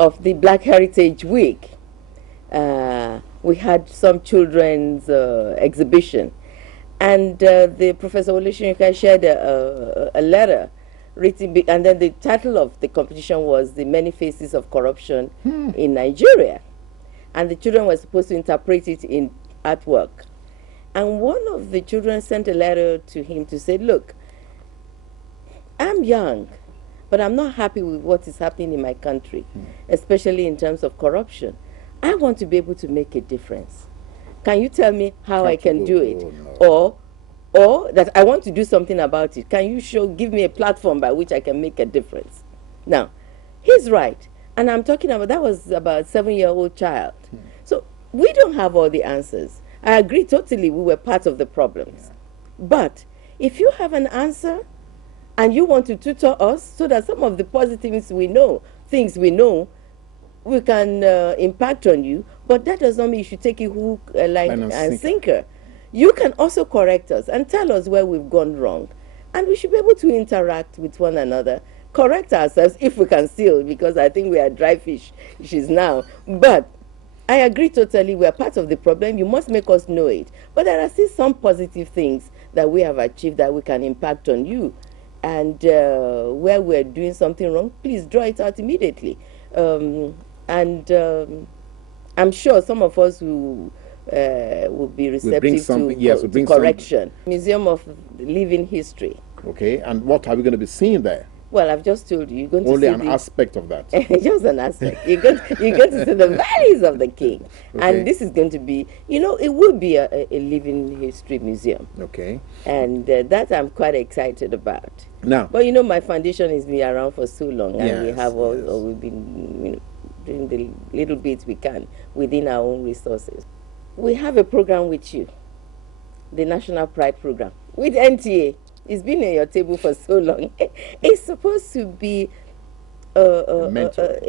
of the Black Heritage Week, we had some children's exhibition. And the Professor Olushoyinka shared a letter written, and then the title of the competition was "The Many Faces of Corruption in Nigeria," and the children were supposed to interpret it in artwork. And one of the children sent a letter to him to say, "Look, I'm young, but I'm not happy with what is happening in my country, especially in terms of corruption. I want to be able to make a difference. Can you tell me how I can do it? Or that I want to do something about it. Can you give me a platform by which I can make a difference?" Now, he's right. And I'm talking about, that was about a 7-year-old child. So we don't have all the answers. I agree totally, we were part of the problems. But if you have an answer and you want to tutor us so that some of the positives we know, things we know, we can impact on you, but that does not mean you should take it hook, line and sinker. You can also correct us and tell us where we've gone wrong. And we should be able to interact with one another, correct ourselves if we can still, because I think we are dry fishes now. But I agree totally, we are part of the problem. You must make us know it. But there are still some positive things that we have achieved that we can impact on you. And where we're doing something wrong, please draw it out immediately. I'm sure some of us will be receptive to correction. Museum of Living History. Okay, and what are we going to be seeing there? Well, I've just told you, you're going to only see an aspect of that. Just an aspect. You're going to see the valleys of the king. Okay. And this is going to be, it will be a living history museum. Okay. And that I'm quite excited about. Now, but my foundation has been around for so long, and we have we've been doing the little bits we can within our own resources. We have a program with you, the National Pride Program, with NTA. It's been on your table for so long. It's supposed to be a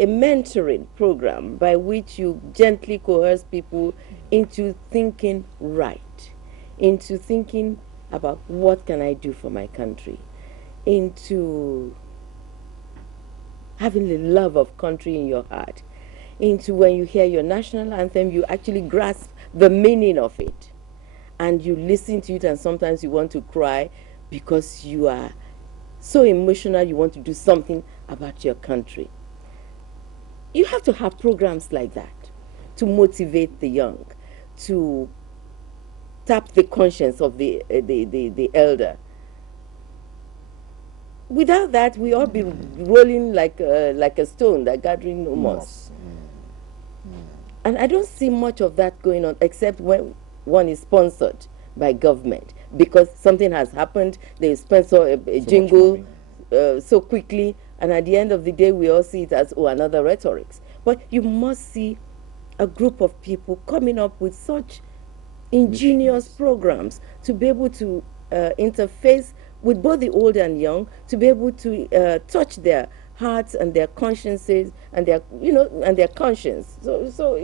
mentoring program by which you gently coerce people into thinking right, into thinking about what can I do for my country, into having the love of country in your heart, into when you hear your national anthem, you actually grasp the meaning of it, and you listen to it, and sometimes you want to cry because you are so emotional, you want to do something about your country. You have to have programs like that to motivate the young, to tap the conscience of the elder. Without that, we all be rolling like a stone that gathering no moss. And I don't see much of that going on, except when one is sponsored by government, because something has happened, they sponsor a jingle so quickly, and at the end of the day, we all see it as, another rhetorics. But you must see a group of people coming up with such ingenious programs to be able to interface with both the old and young, to be able to touch their hearts and their consciences and their, and their conscience. So